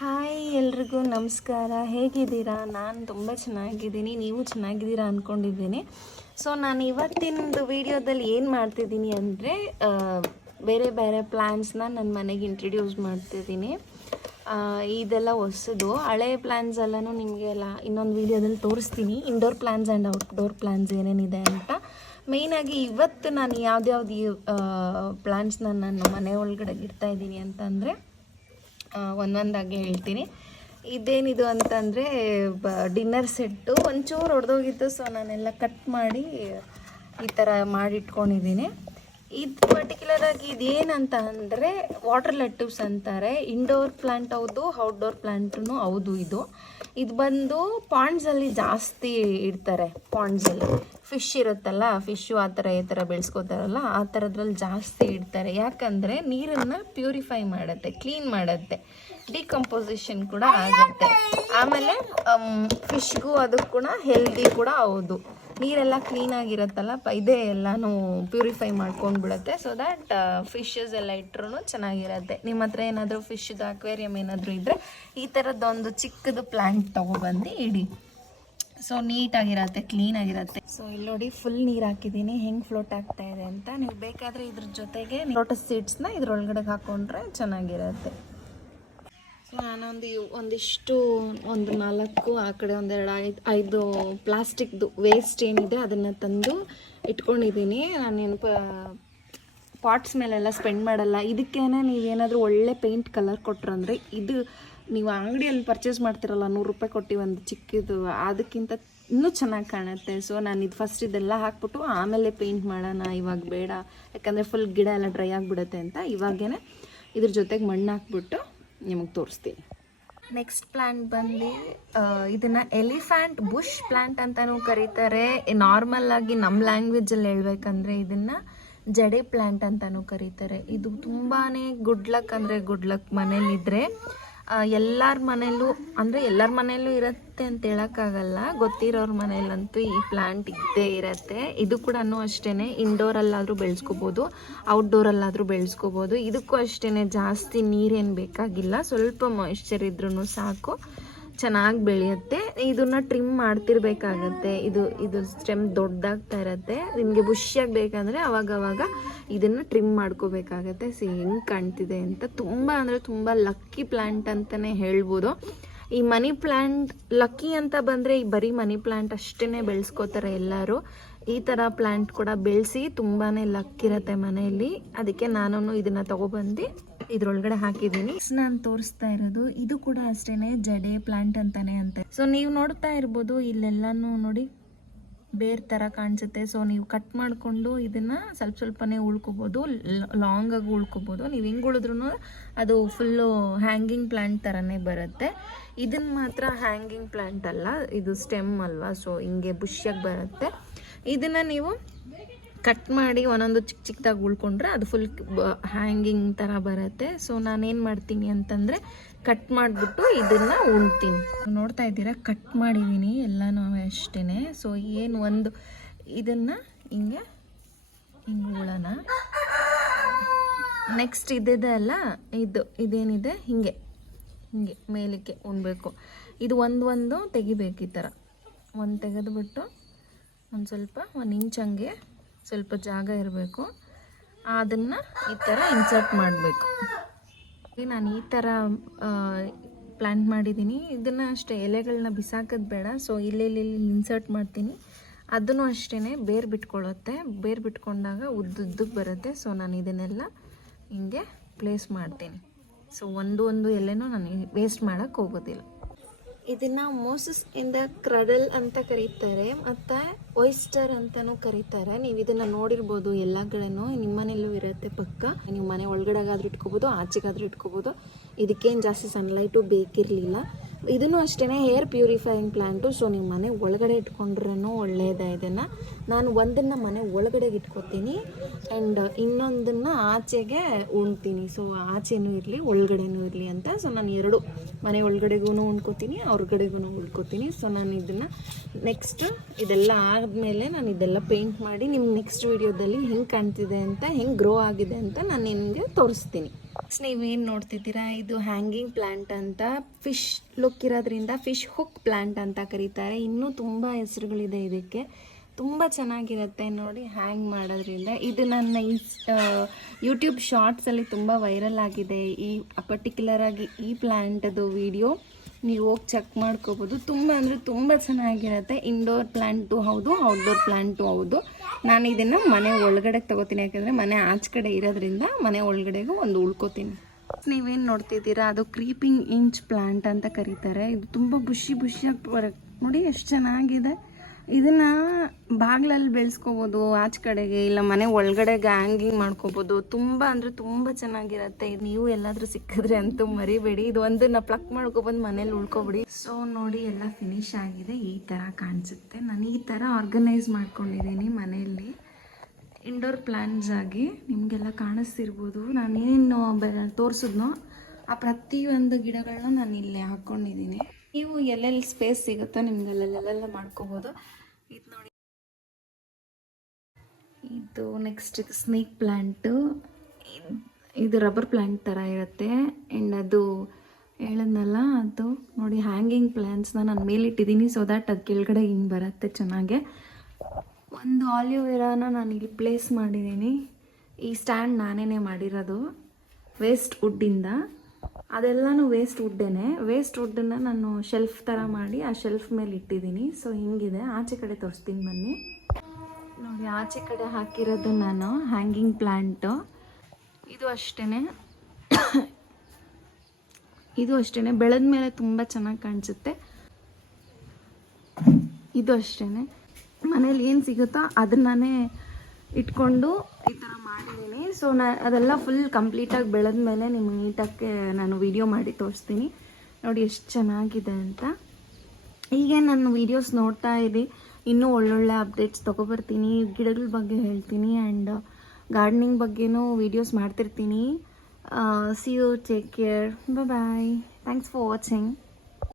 Hi ಎಲ್ರಿಗೂ ನಮಸ್ಕಾರ. ಹೇಗಿದ್ದೀರಾ? ನಾನು ತುಂಬ ಚೆನ್ನಾಗಿದ್ದೀನಿ, ನೀವು ಚೆನ್ನಾಗಿದ್ದೀರಾ ಅಂದ್ಕೊಂಡಿದ್ದೀನಿ. ಸೊ ನಾನು ಇವತ್ತಿನದು ವೀಡಿಯೋದಲ್ಲಿ ಏನು ಮಾಡ್ತಿದ್ದೀನಿ ಅಂದರೆ ಬೇರೆ ಬೇರೆ ಪ್ಲ್ಯಾನ್ಸ್ನ ನನ್ನ ಮನೆಗೆ ಇಂಟ್ರಡ್ಯೂಸ್ ಮಾಡ್ತಿದ್ದೀನಿ. ಇದೆಲ್ಲ ಹೊಸದು. ಹಳೆ ಪ್ಲ್ಯಾನ್ಸ್ ಎಲ್ಲನೂ ನಿಮಗೆಲ್ಲ ಇನ್ನೊಂದು ವೀಡಿಯೋದಲ್ಲಿ ತೋರಿಸ್ತೀನಿ, indoor plans and outdoor plans ಏನೇನಿದೆ ಅಂತ. ಮೇಯ್ನಾಗಿ ಇವತ್ತು ನಾನು ಯಾವ್ದ್ಯಾವ್ದು ಪ್ಲ್ಯಾನ್ಸ್ನ ನಾನು ಮನೆ ಒಳಗಡೆ ಇಡ್ತಾಯಿದ್ದೀನಿ ಅಂತಂದರೆ ಒಂದೊಂದಾಗಿ ಹೇಳ್ತೀನಿ. ಇದೇನಿದು ಅಂತಂದರೆ ಡಿನ್ನರ್ ಸೆಟ್ಟು ಒಂಚೂರು ಹೊಡೆದೋಗಿತ್ತು. ಸೊ ನಾನೆಲ್ಲ ಕಟ್ ಮಾಡಿ ಈ ಥರ ಮಾಡಿಟ್ಕೊಂಡಿದ್ದೀನಿ. ಇದು ಪರ್ಟಿಕ್ಯುಲರಾಗಿ ಇದೇನಂತ ಅಂದರೆ ವಾಟರ್ ಲೆಟ್ಯೂಸ್ ಅಂತಾರೆ. ಇಂಡೋರ್ ಪ್ಲ್ಯಾಂಟ್ ಹೌದು, ಔಟ್ಡೋರ್ ಪ್ಲ್ಯಾಂಟೂ ಹೌದು. ಇದು ಬಂದು ಪಾಂಡ್ಸಲ್ಲಿ ಜಾಸ್ತಿ ಇಡ್ತಾರೆ. ಪಾಂಡ್ಸಲ್ಲಿ ಫಿಶ್ ಇರುತ್ತಲ್ಲ, ಫಿಶ್ಶು ಆ ಥರ ಈ ಥರ ಬೆಳೆಸ್ಕೋತಾರಲ್ಲ, ಆ ಥರದ್ರಲ್ಲಿ ಜಾಸ್ತಿ ಇಡ್ತಾರೆ. ಯಾಕಂದರೆ ನೀರನ್ನು ಪ್ಯೂರಿಫೈ ಮಾಡುತ್ತೆ, ಕ್ಲೀನ್ ಮಾಡುತ್ತೆ, ಡಿಕಂಪೋಸಿಷನ್ ಕೂಡ ಆಗುತ್ತೆ. ಆಮೇಲೆ ಫಿಶ್ಗೂ ಅದಕ್ಕೆ ಕೂಡ ಹೆಲ್ದಿ ಕೂಡ ಹೌದು. ನೀರೆಲ್ಲ ಕ್ಲೀನಾಗಿರುತ್ತಲ್ಲ, ಇದೇ ಎಲ್ಲನೂ ಪ್ಯೂರಿಫೈ ಮಾಡ್ಕೊಂಡು ಬಿಡುತ್ತೆ. ಸೊ ದ್ಯಾಟ್ ಫಿಶಸ್ ಎಲ್ಲ ಇಟ್ಟರು ಚೆನ್ನಾಗಿರುತ್ತೆ. ನಿಮ್ಮ ಹತ್ರ ಏನಾದರೂ ಫಿಶ್ದು ಅಕ್ವೇರಿಯಮ್ ಏನಾದರೂ ಇದ್ದರೆ ಈ ಥರದ್ದೊಂದು ಚಿಕ್ಕದು ಪ್ಲ್ಯಾಂಟ್ ತೊಗೊಬಂದು ಇಡಿ. ಸೊ ನೀಟಾಗಿರತ್ತೆ, ಕ್ಲೀನಾಗಿರುತ್ತೆ. ಸೊ ಇಲ್ಲಿ ನೋಡಿ, ಫುಲ್ ನೀರು ಹಾಕಿದ್ದೀನಿ, ಹೆಂಗೆ ಫ್ಲೋಟ್ ಆಗ್ತಾ ಇದೆ ಅಂತ. ನೀವು ಬೇಕಾದರೆ ಇದ್ರ ಜೊತೆಗೆ ಲೋಟಸ್ ಸೀಡ್ಸ್ನ ಇದ್ರೊಳಗಡೆ ಹಾಕ್ಕೊಂಡ್ರೆ ಚೆನ್ನಾಗಿರುತ್ತೆ. ಸೊ ಒಂದಿಷ್ಟು ಒಂದು 4 ಆ ಕಡೆ ಒಂದೆರಡು 5 ಪ್ಲಾಸ್ಟಿಕ್ದು ವೇಸ್ಟ್ ಏನಿದೆ ಅದನ್ನು ತಂದು ಇಟ್ಕೊಂಡಿದ್ದೀನಿ. ನಾನೇನು ಪಾಟ್ಸ್ ಮೇಲೆಲ್ಲ ಸ್ಪೆಂಡ್ ಮಾಡಲ್ಲ. ಇದಕ್ಕೇನೆ ನೀವೇನಾದರೂ ಒಳ್ಳೆ ಪೇಂಟ್ ಕಲರ್ ಕೊಟ್ರಂದರೆ, ಇದು ನೀವು ಅಂಗಡಿಯಲ್ಲಿ ಪರ್ಚೇಸ್ ಮಾಡ್ತಿರಲ್ಲ, 100 ರೂಪಾಯಿ ಕೊಟ್ಟು ಒಂದು ಚಿಕ್ಕದು, ಅದಕ್ಕಿಂತ ಇನ್ನೂ ಚೆನ್ನಾಗಿ ಕಾಣುತ್ತೆ. ಸೊ ನಾನು ಇದು ಫಸ್ಟ್ ಇದೆಲ್ಲ ಹಾಕ್ಬಿಟ್ಟು ಆಮೇಲೆ ಪೇಂಟ್ ಮಾಡೋಣ, ಇವಾಗ ಬೇಡ, ಯಾಕಂದರೆ ಫುಲ್ ಗಿಡ ಎಲ್ಲ ಡ್ರೈ ಆಗಿಬಿಡುತ್ತೆ ಅಂತ ಇವಾಗೇ ಇದ್ರ ಜೊತೆಗೆ ಮಣ್ಣು ಹಾಕ್ಬಿಟ್ಟು ನಿಮಗೆ ತೋರಿಸ್ತೀನಿ. ನೆಕ್ಸ್ಟ್ ಪ್ಲ್ಯಾಂಟ್ ಬಂದು ಇದನ್ನು ಎಲಿಫ್ಯಾಂಟ್ ಬುಷ್ ಪ್ಲ್ಯಾಂಟ್ ಅಂತಲೂ ಕರೀತಾರೆ. ನಾರ್ಮಲ್ಲಾಗಿ ನಮ್ಮ ಲ್ಯಾಂಗ್ವೇಜಲ್ಲಿ ಹೇಳ್ಬೇಕಂದ್ರೆ ಇದನ್ನು ಜಡೆ ಪ್ಲ್ಯಾಂಟ್ ಅಂತಲೂ ಕರೀತಾರೆ. ಇದು ತುಂಬಾ ಗುಡ್ ಲಕ್ ಅಂದರೆ ಗುಡ್ ಲಕ್. ಮನೇಲಿದ್ದರೆ ಎಲ್ಲರ ಮನೆಯಲ್ಲೂ ಇರುತ್ತೆ ಅಂತ ಹೇಳೋಕ್ಕಾಗಲ್ಲ. ಗೊತ್ತಿರೋರ ಮನೇಲಂತೂ ಈ ಪ್ಲ್ಯಾಂಟ್ ಇದ್ದೇ ಇರುತ್ತೆ. ಇದು ಕೂಡ ಅಷ್ಟೇ, ಇಂಡೋರಲ್ಲಾದರೂ ಬೆಳೆಸ್ಕೋಬೋದು, ಔಟ್ಡೋರಲ್ಲಾದರೂ ಬೆಳೆಸ್ಕೋಬೋದು. ಇದಕ್ಕೂ ಅಷ್ಟೇ, ಜಾಸ್ತಿ ನೀರೇನು ಬೇಕಾಗಿಲ್ಲ, ಸ್ವಲ್ಪ ಮಾಯಿಶ್ಚರ್ ಇದ್ರೂ ಸಾಕು, ಚೆನ್ನಾಗಿ ಬೆಳೆಯುತ್ತೆ. ಇದನ್ನು ಟ್ರಿಮ್ ಮಾಡ್ತಿರ್ಬೇಕಾಗತ್ತೆ. ಇದು ಸ್ಟೆಮ್ ದೊಡ್ಡದಾಗ್ತಾ ಇರುತ್ತೆ. ನಿಮಗೆ ಬುಷಿಯಾಗಿ ಬೇಕಂದರೆ ಅವಾಗವಾಗ ಇದನ್ನು ಟ್ರಿಮ್ ಮಾಡ್ಕೋಬೇಕಾಗತ್ತೆ. ಹೆಂಗೆ ಕಾಣ್ತಿದೆ ಅಂತ. ತುಂಬ ಅಂದರೆ ತುಂಬ ಲಕ್ಕಿ ಪ್ಲ್ಯಾಂಟ್ ಅಂತಲೇ ಹೇಳ್ಬೋದು. ಈ ಮನಿ ಪ್ಲ್ಯಾಂಟ್ ಲಕ್ಕಿ ಅಂತ ಬಂದರೆ ಈ ಬರೀ ಮನಿ ಪ್ಲ್ಯಾಂಟ್ ಅಷ್ಟೇ ಬೆಳೆಸ್ಕೋತಾರೆ ಎಲ್ಲರೂ. ಈ ಥರ ಪ್ಲ್ಯಾಂಟ್ ಕೂಡ ಬೆಳೆಸಿ ತುಂಬಾ ಲಕ್ಕಿರುತ್ತೆ ಮನೆಯಲ್ಲಿ. ಅದಕ್ಕೆ ನಾನು ಇದನ್ನು ತೊಗೊಬಂದು ಇದ್ರೊಳಗಡೆ ಹಾಕಿದ್ದೀನಿ. ನಾನು ತೋರಿಸ್ತಾ ಇರೋದು ಇದು ಕೂಡ ಅಷ್ಟೇ, ಜಡೆ ಪ್ಲ್ಯಾಂಟ್ ಅಂತಾನೆ ಅಂತ. ಸೊ ನೀವು ನೋಡ್ತಾ ಇರ್ಬೋದು, ಇಲ್ಲೆಲ್ಲನೂ ನೋಡಿ ಬೇರೆ ಥರ ಕಾಣಿಸುತ್ತೆ. ಸೊ ನೀವು ಕಟ್ ಮಾಡಿಕೊಂಡು ಇದನ್ನು ಸ್ವಲ್ಪನೇ ಉಳ್ಕೊಬೋದು, ಲಾಂಗಾಗಿ ಉಳ್ಕೊಬೋದು. ನೀವು ಹಿಂಗೆ ಉಳಿದ್ರೂ ಅದು ಫುಲ್ಲು ಹ್ಯಾಂಗಿಂಗ್ ಪ್ಲ್ಯಾಂಟ್ ಥರನೇ ಬರುತ್ತೆ. ಇದನ್ನು ಮಾತ್ರ ಹ್ಯಾಂಗಿಂಗ್ ಪ್ಲ್ಯಾಂಟ್ ಅಲ್ಲ, ಇದು ಸ್ಟೆಮ್ ಅಲ್ವಾ, ಸೊ ಹಿಂಗೆ ಬುಷಿಯಾಗಿ ಬರುತ್ತೆ. ಇದನ್ನು ನೀವು ಕಟ್ ಮಾಡಿ ಒಂದೊಂದು ಚಿಕ್ಕದಾಗಿ ಉಳ್ಕೊಂಡ್ರೆ ಅದು ಫುಲ್ ಹ್ಯಾಂಗಿಂಗ್ ಥರ ಬರುತ್ತೆ. ಸೊ ನಾನೇನು ಮಾಡ್ತೀನಿ ಅಂತಂದರೆ ಕಟ್ ಮಾಡಿಬಿಟ್ಟು ಇದನ್ನು ಉಣ್ತೀನಿ. ನೋಡ್ತಾ ಇದ್ದೀರಾ, ಕಟ್ ಮಾಡಿದ್ದೀನಿ ಎಲ್ಲನೂ ಅಷ್ಟೇ. ಸೊ ಇದನ್ನು ಹಿಂಗೆ ಉಳೋಣ. ನೆಕ್ಸ್ಟ್ ಇದಿದೆ ಅಲ್ಲ, ಇದೇನಿದೆ ಹಿಂಗೆ ಮೇಲಕ್ಕೆ ಉಣ್ಬೇಕು. ಇದು ಒಂದು ತೆಗಿಬೇಕು. ಈ ಥರ ಒಂದು ತೆಗೆದುಬಿಟ್ಟು ಒಂದು ಇಂಚ್ ಹಂಗೆ ಸ್ವಲ್ಪ ಜಾಗ ಇರಬೇಕು, ಅದನ್ನು ಈ ಥರ ಇನ್ಸರ್ಟ್ ಮಾಡಬೇಕು. ನಾನು ಈ ಥರ ಪ್ಲ್ಯಾಂಟ್ ಮಾಡಿದ್ದೀನಿ. ಇದನ್ನು ಅಷ್ಟೇ, ಎಲೆಗಳನ್ನ ಬಿಸಾಕೋದು ಬೇಡ. ಸೊ ಇಲ್ಲಿ ಇನ್ಸರ್ಟ್ ಮಾಡ್ತೀನಿ. ಅದನ್ನು ಅಷ್ಟೇ ಬೇರು ಬಿಟ್ಕೊಳ್ಳುತ್ತೆ. ಬೇರು ಬಿಟ್ಕೊಂಡಾಗ ಉದ್ದುದ್ದಕ್ಕೆ ಬರುತ್ತೆ. ಸೊ ನಾನು ಇದನ್ನೆಲ್ಲ ಹಿಂಗೆ ಪ್ಲೇಸ್ ಮಾಡ್ತೀನಿ. ಸೊ ಒಂದು ಎಲೆನೂ ನಾನು ವೇಸ್ಟ್ ಮಾಡೋಕ್ಕೆ ಹೋಗೋದಿಲ್ಲ. ಇದನ್ನು ಮೋಸಸ್ ಇನ್ ದ ಕ್ರಡಲ್ ಅಂತ ಕರೀತಾರೆ, ಮತ್ತು ಒಯಿಸ್ಟರ್ ಅಂತಲೂ ಕರೀತಾರೆ. ನೀವು ಇದನ್ನು ನೋಡಿರ್ಬೋದು ಎಲ್ಲ ಕಡೆನೂ, ನಿಮ್ಮ ಮನೆಯಲ್ಲೂ ಇರುತ್ತೆ ಪಕ್ಕ. ನೀವು ಮನೆ ಒಳಗಡೆಗಾದ್ರೂ ಇಟ್ಕೋಬೋದು, ಆಚೆಗಾದ್ರೂ ಇಟ್ಕೋಬೋದು. ಇದಕ್ಕೇನು ಜಾಸ್ತಿ ಸನ್ಲೈಟು ಬೇಕಿರಲಿಲ್ಲ. ಇದನ್ನು ಅಷ್ಟೇ ಹೇರ್ ಪ್ಯೂರಿಫೈಯಿಂಗ್ ಪ್ಲ್ಯಾಂಟು. ಸೊ ನೀವು ಮನೆ ಒಳಗಡೆ ಇಟ್ಕೊಂಡ್ರೂ ಒಳ್ಳೆಯದೇ. ಇದನ್ನು ನಾನು ಒಂದನ್ನು ಮನೆ ಒಳಗಡೆಗೆ ಇಟ್ಕೊತೀನಿ ಆ್ಯಂಡ್ ಇನ್ನೊಂದನ್ನು ಆಚೆಗೆ ಉಣ್ತೀನಿ. ಸೊ ಆಚೆನೂ ಇರಲಿ ಒಳಗಡೆನೂ ಇರಲಿ ಅಂತ. ಸೊ ನಾನು 2 ಮನೆ ಒಳಗಡೆಗೂ ಉಣ್ಕೋತೀನಿ, ಹೊರಗಡೆಗೂ ಉಳ್ಕೋತೀನಿ. ಸೊ ನಾನು ಇದನ್ನು ನೆಕ್ಸ್ಟ್ ಇದೆಲ್ಲ ಆದಮೇಲೆ ನಾನು ಇದೆಲ್ಲ ಪೇಂಟ್ ಮಾಡಿ ನಿಮ್ಗೆ ನೆಕ್ಸ್ಟ್ ವೀಡಿಯೋದಲ್ಲಿ ಹೆಂಗೆ ಕಾಣ್ತಿದೆ ಅಂತ, ಹೆಂಗೆ ಗ್ರೋ ಆಗಿದೆ ಅಂತ ನಾನು ನಿಮಗೆ ತೋರಿಸ್ತೀನಿ. ನೀವೇನು ನೋಡ್ತಿದ್ದೀರಾ, ಇದು ಹ್ಯಾಂಗಿಂಗ್ ಪ್ಲ್ಯಾಂಟ್ ಅಂತ. ಫಿಶ್ ಲುಕ್ ಇರೋದ್ರಿಂದ ಫಿಶ್ ಹುಕ್ ಪ್ಲ್ಯಾಂಟ್ ಅಂತ ಕರೀತಾರೆ. ಇನ್ನೂ ತುಂಬ ಹೆಸರುಗಳಿದೆ ಇದಕ್ಕೆ. ತುಂಬ ಚೆನ್ನಾಗಿರುತ್ತೆ ನೋಡಿ ಹ್ಯಾಂಗ್ ಮಾಡೋದ್ರಿಂದ. ಇದು ನನ್ನ ಯೂಟ್ಯೂಬ್ ಶಾರ್ಟ್ಸಲ್ಲಿ ತುಂಬ ವೈರಲ್ ಆಗಿದೆ. ಈ ಪರ್ಟಿಕ್ಯುಲರಾಗಿ ಈ ಪ್ಲ್ಯಾಂಟದು ವಿಡಿಯೋ ನೀವು ಹೋಗಿ ಚೆಕ್ ಮಾಡ್ಕೋಬೋದು. ತುಂಬ ಅಂದರೆ ತುಂಬ ಚೆನ್ನಾಗಿರುತ್ತೆ. ಇಂಡೋರ್ ಪ್ಲ್ಯಾಂಟು ಹೌದು, ಔಟ್ಡೋರ್ ಪ್ಲ್ಯಾಂಟು ಹೌದು. ನಾನು ಇದನ್ನು ಮನೆ ಒಳಗಡೆ ತೊಗೋತೀನಿ, ಯಾಕಂದರೆ ಮನೆ ಆಚೆ ಕಡೆ ಇರೋದ್ರಿಂದ ಮನೆ ಒಳಗಡೆಗೂ ಒಂದು ಉಳ್ಕೋತೀನಿ. ನೀವೇನು ನೋಡ್ತಿದ್ದೀರಾ, ಅದು ಕ್ರೀಪಿಂಗ್ ಇಂಚ್ ಪ್ಲ್ಯಾಂಟ್ ಅಂತ ಕರೀತಾರೆ. ಇದು ತುಂಬ ಬುಷಿಯಾಗಿ ಬರುತ್ತೆ ನೋಡಿ, ಎಷ್ಟು ಚೆನ್ನಾಗಿದೆ. ಇದನ್ನು ಬಾಗಿಲಲ್ಲಿ ಬೆಳೆಸ್ಕೋಬೋದು ಆಚೆ ಕಡೆಗೆ, ಇಲ್ಲ ಮನೆ ಒಳಗಡೆಗೆ ಹ್ಯಾಂಗಿಂಗ್ ಮಾಡ್ಕೋಬೋದು. ತುಂಬ ಅಂದರೆ ತುಂಬ ಚೆನ್ನಾಗಿರುತ್ತೆ. ಇದು ನೀವು ಎಲ್ಲಾದರೂ ಸಿಕ್ಕಿದ್ರೆ ಅಂತೂ ಮರಿಬೇಡಿ. ಇದು ಒಂದನ್ನು ಪ್ಲಕ್ ಮಾಡ್ಕೊಬಂದು ಮನೇಲಿ ಉಳ್ಕೊಬಿಡಿ. ಸೊ ನೋಡಿ ಎಲ್ಲ ಫಿನಿಶ್ ಆಗಿದೆ. ಈ ಥರ ಕಾಣಿಸುತ್ತೆ. ನಾನು ಈ ಥರ ಆರ್ಗನೈಸ್ ಮಾಡ್ಕೊಂಡಿದ್ದೀನಿ ಮನೆಯಲ್ಲಿ ಇಂಡೋರ್ ಪ್ಲ್ಯಾಂಟ್ಸ್ ಆಗಿ. ನಿಮಗೆಲ್ಲ ಕಾಣಿಸ್ತಿರ್ಬೋದು. ನಾನೇನು ತೋರಿಸಿದ್ನೋ ಆ ಪ್ರತಿಯೊಂದು ಗಿಡಗಳನ್ನ ನಾನು ಇಲ್ಲೇ ಹಾಕ್ಕೊಂಡಿದ್ದೀನಿ. ನೀವು ಎಲ್ಲೆಲ್ಲಿ ಸ್ಪೇಸ್ ಸಿಗುತ್ತೋ ನಿಮ್ಗೆ ಅಲ್ಲೆಲ್ಲ ಮಾಡ್ಕೋಬೋದು. ಇದು ನೋಡಿ, ಇದು ನೆಕ್ಸ್ಟ್ ಸ್ನೇಕ್ ಪ್ಲ್ಯಾಂಟು. ಇದು ರಬ್ಬರ್ ಪ್ಲ್ಯಾಂಟ್ ಥರ ಇರುತ್ತೆ. ಆ್ಯಂಡ್ ಅದು ಹೇಳದ್ನಲ್ಲ, ಅದು ನೋಡಿ ಹ್ಯಾಂಗಿಂಗ್ ಪ್ಲ್ಯಾಂಟ್ಸ್ನ ನಾನು ಮೇಲಿಟ್ಟಿದ್ದೀನಿ ಸೊ ದ್ಯಾಟ್ ಅದು ಕೆಳಗಡೆ ಹಿಂಗೆ ಬರುತ್ತೆ ಚೆನ್ನಾಗೆ. ಒಂದು ಆಲಿವೇರಾನ ನಾನು ಇಲ್ಲಿ ಪ್ಲೇಸ್ ಮಾಡಿದ್ದೀನಿ. ಈ ಸ್ಟ್ಯಾಂಡ್ ನಾನೇ ಮಾಡಿರೋದು ವೇಸ್ಟ್ ವುಡ್ಡಿಂದ. ಅದೆಲ್ಲನೂ ವೇಸ್ಟ್ ವುಡ್ಡೇನೆ. ವೇಸ್ಟ್ ವುಡ್ಡನ್ನು ನಾನು ಶೆಲ್ಫ್ ಥರ ಮಾಡಿ ಆ ಶೆಲ್ಫ್ ಮೇಲೆ ಇಟ್ಟಿದ್ದೀನಿ. ಸೊ ಹಿಂಗಿದೆ. ಆಚೆ ಕಡೆ ತೋರಿಸ್ತೀನಿ ಬನ್ನಿ. ನೋಡಿ ಆಚೆ ಕಡೆ ಹಾಕಿರೋದು ನಾನು ಹ್ಯಾಂಗಿಂಗ್ ಪ್ಲ್ಯಾಂಟು. ಇದು ಅಷ್ಟೇ ಬೆಳೆದ ಮೇಲೆ ತುಂಬ ಚೆನ್ನಾಗಿ ಕಾಣಿಸುತ್ತೆ. ಇದು ಅಷ್ಟೇ ಮನೇಲಿ ಏನು ಸಿಗುತ್ತೋ ಅದನ್ನೇ ಇಟ್ಕೊಂಡು ಈ ಥರ ಮಾಡಿದ್ದೀನಿ. ಸೊ ಅದೆಲ್ಲ ಫುಲ್ ಕಂಪ್ಲೀಟಾಗಿ ಬೆಳೆದ ಮೇಲೆ ನಿಮ್ಗೆ ನೀಟಾಗಿ ನಾನು ವಿಡಿಯೋ ಮಾಡಿ ತೋರಿಸ್ತೀನಿ. ನೋಡಿ ಎಷ್ಟು ಚೆನ್ನಾಗಿದೆ ಅಂತ. ಹೀಗೆ ನನ್ನ ವೀಡಿಯೋಸ್ ನೋಡ್ತಾ ಇರಿ, ಇನ್ನೂ ಒಳ್ಳೊಳ್ಳೆ ಅಪ್ಡೇಟ್ಸ್ ತೊಗೊಬರ್ತೀನಿ. ಗಿಡಗಳ ಬಗ್ಗೆ ಹೇಳ್ತೀನಿ ಆ್ಯಂಡ್ ಗಾರ್ಡನಿಂಗ್ ಬಗ್ಗೆನೂ ವೀಡಿಯೋಸ್ ಮಾಡ್ತಿರ್ತೀನಿ. See you, take care, bye. Thanks for watching.